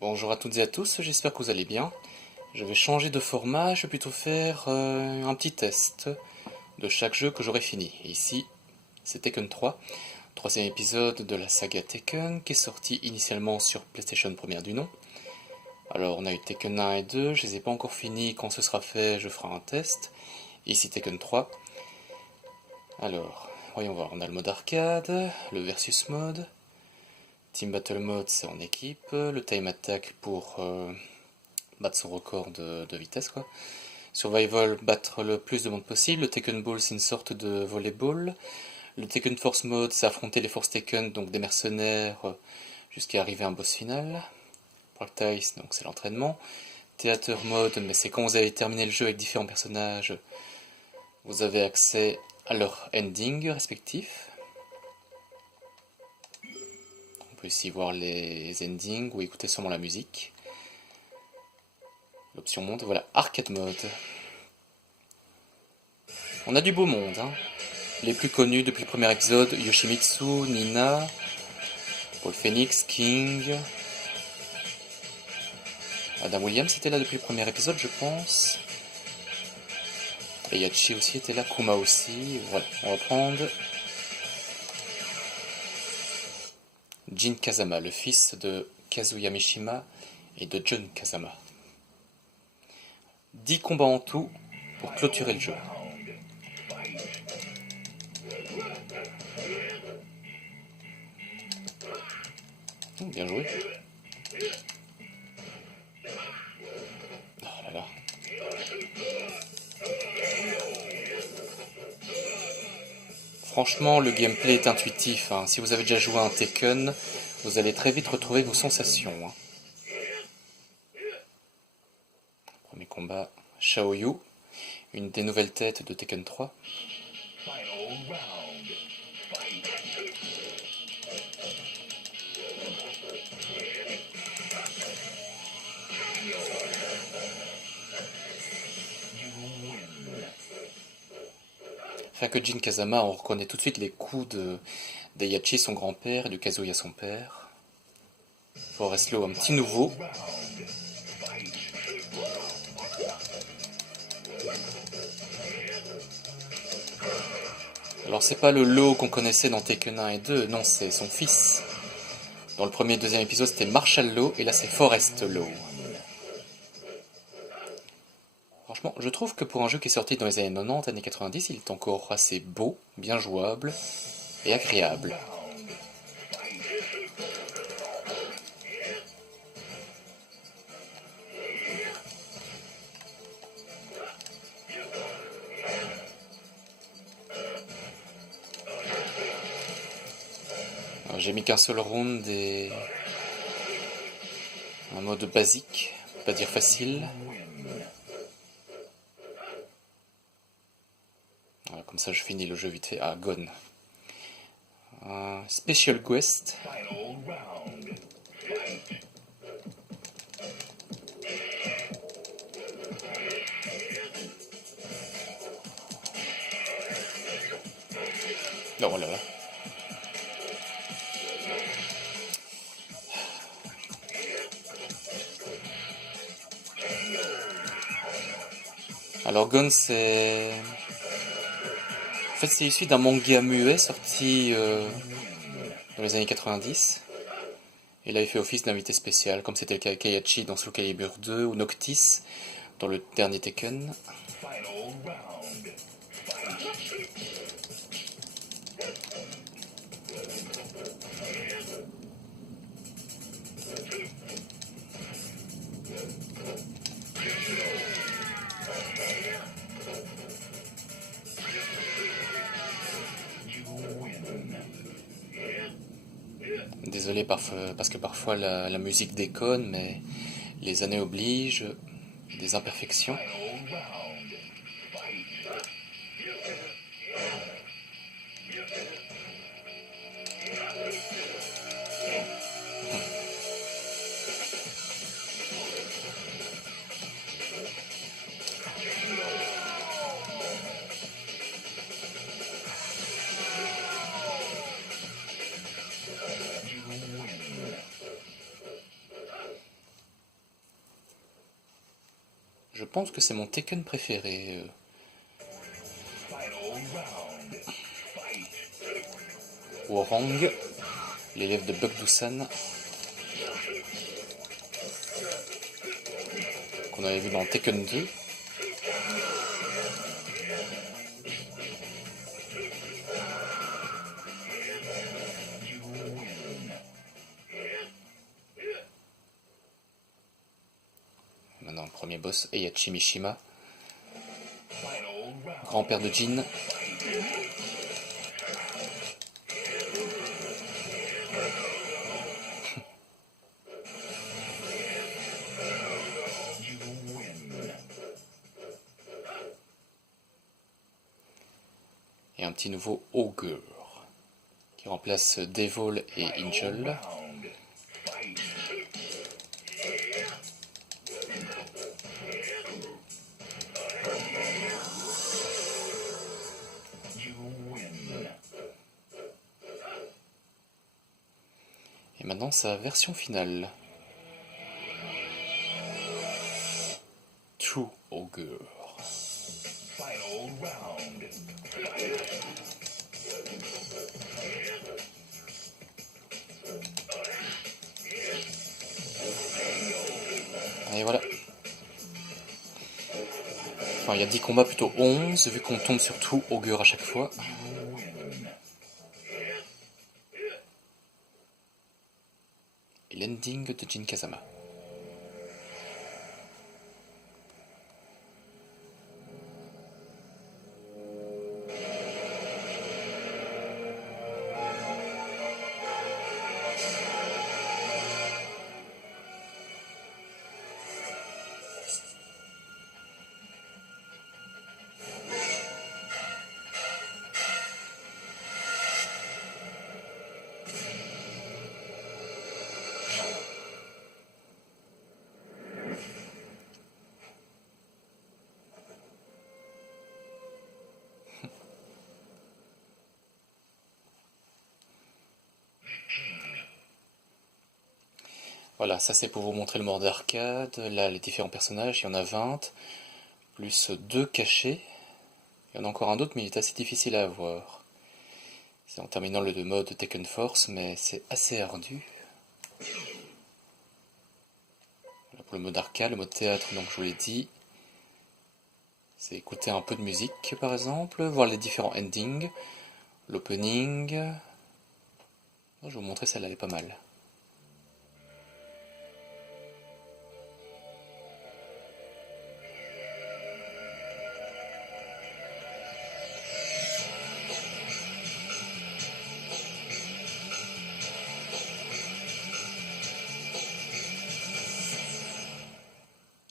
Bonjour à toutes et à tous, j'espère que vous allez bien. Je vais changer de format, je vais plutôt faire un petit test de chaque jeu que j'aurai fini. Et ici, c'est Tekken 3, troisième épisode de la saga Tekken, qui est sorti initialement sur PlayStation première du nom. Alors on a eu Tekken 1 et 2, je les ai pas encore finis, quand ce sera fait je ferai un test. Ici Tekken 3. Alors, voyons voir, on a le mode arcade, le versus mode, Team Battle Mode c'est en équipe, le time attack pour battre son record de vitesse quoi. Survival, battre le plus de monde possible. Le Tekken Ball, c'est une sorte de volleyball. Le Tekken Force Mode, c'est affronter les Force Taken, donc des mercenaires, jusqu'à arriver à un boss final. Practice, donc c'est l'entraînement. Theater Mode, mais c'est quand vous avez terminé le jeu avec différents personnages, vous avez accès à leur ending respectif. On peut ici voir les endings ou écouter seulement la musique. L'option monde, voilà, Arcade Mode. On a du beau monde, hein. Les plus connus depuis le premier épisode, Yoshimitsu, Nina, Paul Phoenix, King. Adam Williams était là depuis le premier épisode, je pense. Heihachi aussi était là, Kuma aussi. Voilà, on va prendre Jin Kazama, le fils de Kazuya Mishima et de John Kazama. 10 combats en tout pour clôturer le jeu. Bien joué. Oh là là. Franchement, le gameplay est intuitif, hein. Si vous avez déjà joué à un Tekken, vous allez très vite retrouver vos sensations, hein. Premier combat, Xiaoyu, une des nouvelles têtes de Tekken 3. Rien que Jin Kazama, on reconnaît tout de suite les coups d'Eihachi, son grand-père, et de Kazuya, son père. Forest Law, un petit nouveau. Alors c'est pas le Law qu'on connaissait dans Tekken 1 et 2, non, c'est son fils. Dans le premier et deuxième épisode, c'était Marshall Law, et là c'est Forest Law. Franchement, je trouve que pour un jeu qui est sorti dans les années 90, années 90, il est encore assez beau, bien jouable et agréable. J'ai mis qu'un seul round et un mode basique, pas dire facile. Voilà, comme ça je finis le jeu vite fait. Ah, Gone. Special Quest. Oh là là. Alors Gone c'est... En fait c'est issu d'un manga muet sorti dans les années 90. Et là il fait office d'invité spécial, comme c'était le cas avec Heihachi dans Soul Calibur 2 ou Noctis dans le dernier Tekken. Désolé parce que parfois la musique déconne, mais les années obligent, des imperfections. Je pense que c'est mon Tekken préféré. Warang, l'élève de Bugdoosan, qu'on avait vu dans Tekken 2. Maintenant, le premier boss, Heihachi Mishima, grand-père de Jin. Et un petit nouveau Ogre, qui remplace Devil et Angel. Et maintenant sa version finale. True Ogre. Et voilà. Enfin, il y a 10 combats, plutôt 11, vu qu'on tombe sur True Ogre à chaque fois. Et l'ending de Jin Kazama. Voilà, ça c'est pour vous montrer le mode d'arcade. Là, les différents personnages, il y en a 20, plus 2 cachés. Il y en a encore un autre, mais il est assez difficile à avoir. C'est en terminant le mode Tekken Force, mais c'est assez ardu. Voilà pour le mode arcade, le mode théâtre, donc je vous l'ai dit. C'est écouter un peu de musique, par exemple, voir les différents endings, l'opening. Je vais vous montrer celle-là, elle est pas mal.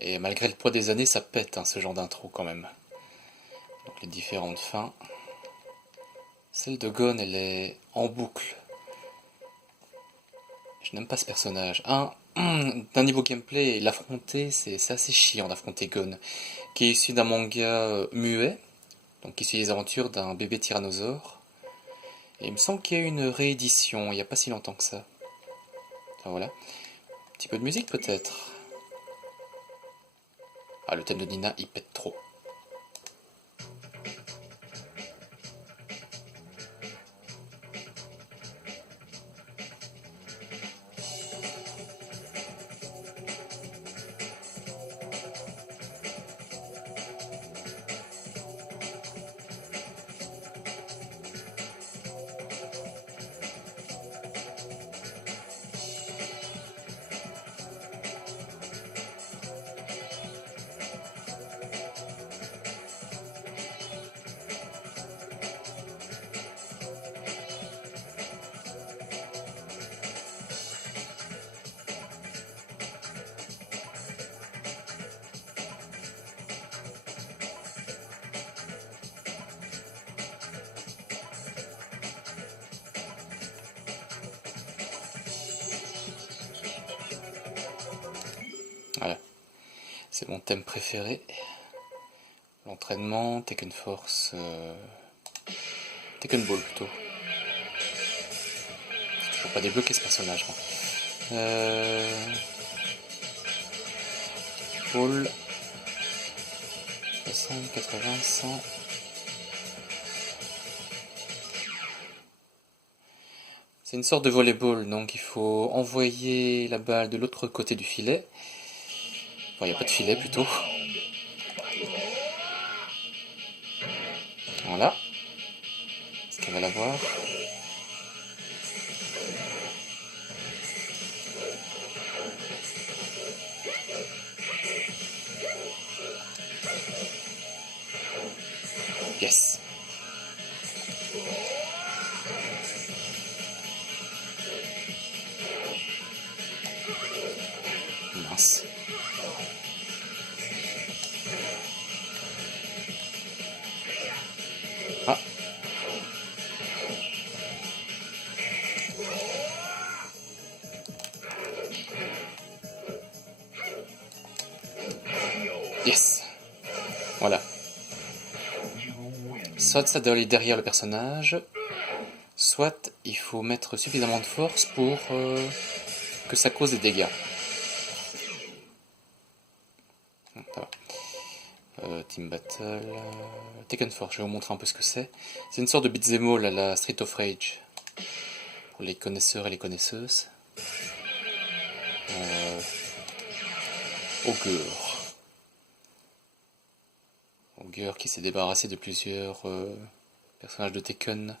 Et malgré le poids des années, ça pète, hein, ce genre d'intro quand même. Donc les différentes fins. Celle de Gon, elle est en boucle. Je n'aime pas ce personnage. D'un niveau gameplay, l'affronter, c'est assez chiant d'affronter Gon, qui est issu d'un manga muet, donc qui suit les aventures d'un bébé tyrannosaure. Et il me semble qu'il y a eu une réédition, il n'y a pas si longtemps que ça. Enfin voilà. Un petit peu de musique peut-être. Ah, le thème de Nina, il pète trop. Voilà. C'est mon thème préféré. L'entraînement, Tekken Force, Tekken Ball plutôt. J'ai toujours pas débloqué ce personnage. Ball. 60, 80, 100... C'est une sorte de volleyball, donc il faut envoyer la balle de l'autre côté du filet. Bon, il n'y a pas de filet plutôt. Voilà. Est-ce qu'elle va l'avoir? Yes. Mince. Ah. Yes. Voilà. Soit ça doit aller derrière le personnage, soit il faut mettre suffisamment de force pour que ça cause des dégâts. Ça va. Team Battle... Tekken Force, je vais vous montrer un peu ce que c'est. C'est une sorte de beat'em all à la Street of Rage. Pour les connaisseurs et les connaisseuses. Ogre. Ogre qui s'est débarrassé de plusieurs personnages de Tekken.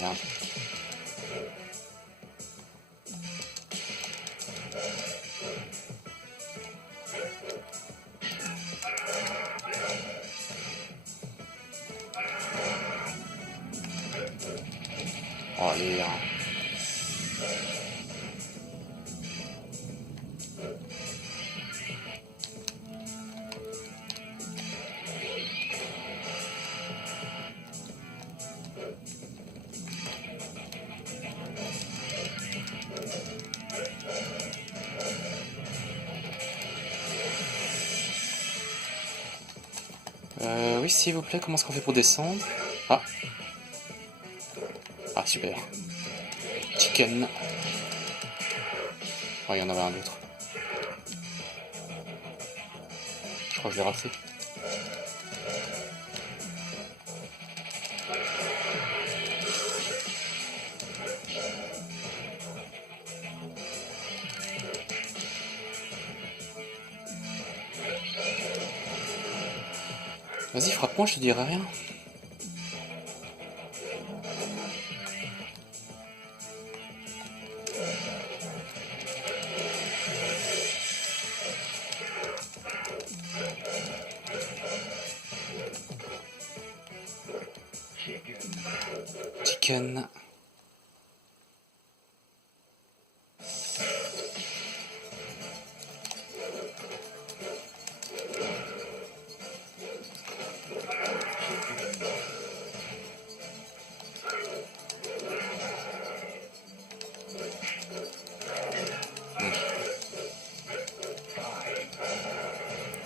Merde. Oh, allez, hein. Oui, s'il vous plaît, comment est-ce qu'on fait pour descendre? Ah. Ah, super. Chicken. Oh, il y en avait un autre. Je crois que je l'ai raté. Vas-y, frappe-moi, je te dirai rien. Chicken.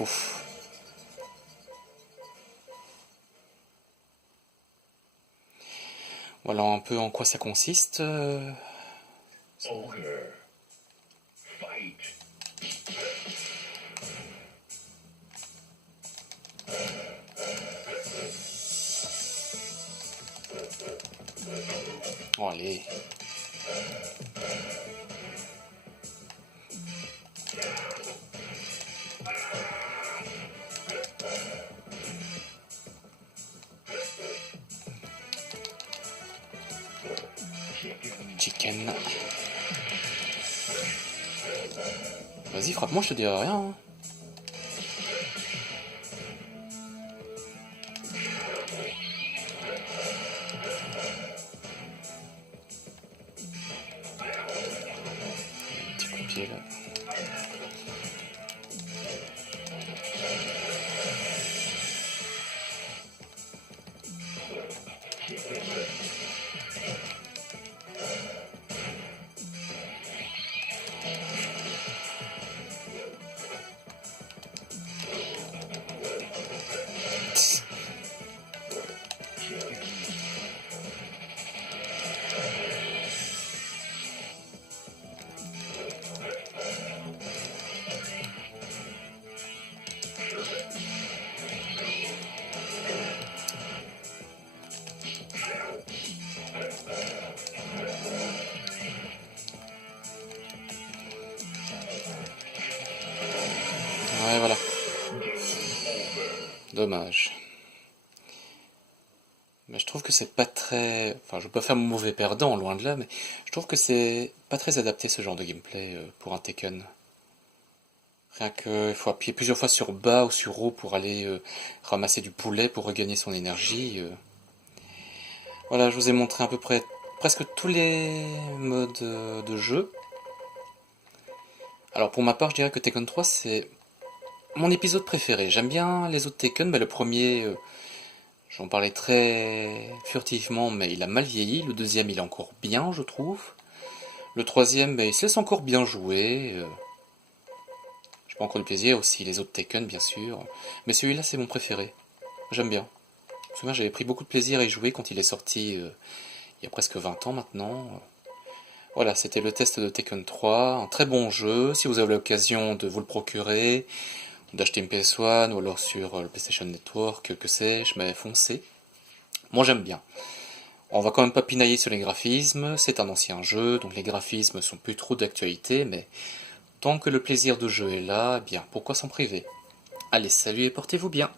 Ouf. Voilà un peu en quoi ça consiste. Oh, allez. Chicken. Vas-y, frappe-moi, je te dirai rien. Hein. Un petit coup de pied là. Dommage. Mais je trouve que c'est pas très... Enfin, je veux pas faire mon mauvais perdant, loin de là, mais je trouve que c'est pas très adapté ce genre de gameplay pour un Tekken. Rien que, il faut appuyer plusieurs fois sur bas ou sur haut pour aller ramasser du poulet pour regagner son énergie. Voilà, je vous ai montré à peu près presque tous les modes de jeu. Alors pour ma part, je dirais que Tekken 3 c'est mon épisode préféré. J'aime bien les autres Tekken, mais le premier, j'en parlais très furtivement, mais il a mal vieilli. Le deuxième, il est encore bien, je trouve. Le troisième, ben, il se laisse encore bien jouer. Je prends encore du plaisir aussi, les autres Tekken, bien sûr. Mais celui-là, c'est mon préféré. J'aime bien. Je me souviens, j'avais pris beaucoup de plaisir à y jouer quand il est sorti il y a presque 20 ans maintenant. Voilà, c'était le test de Tekken 3. Un très bon jeu. Si vous avez l'occasion de vous le procurer, d'acheter une PS1 ou alors sur le PlayStation Network, que sais-je, mais foncez. Moi, j'aime bien. On va quand même pas pinailler sur les graphismes. C'est un ancien jeu, donc les graphismes sont plus trop d'actualité, mais tant que le plaisir de jeu est là, eh bien, pourquoi s'en priver? Allez, salut et portez-vous bien!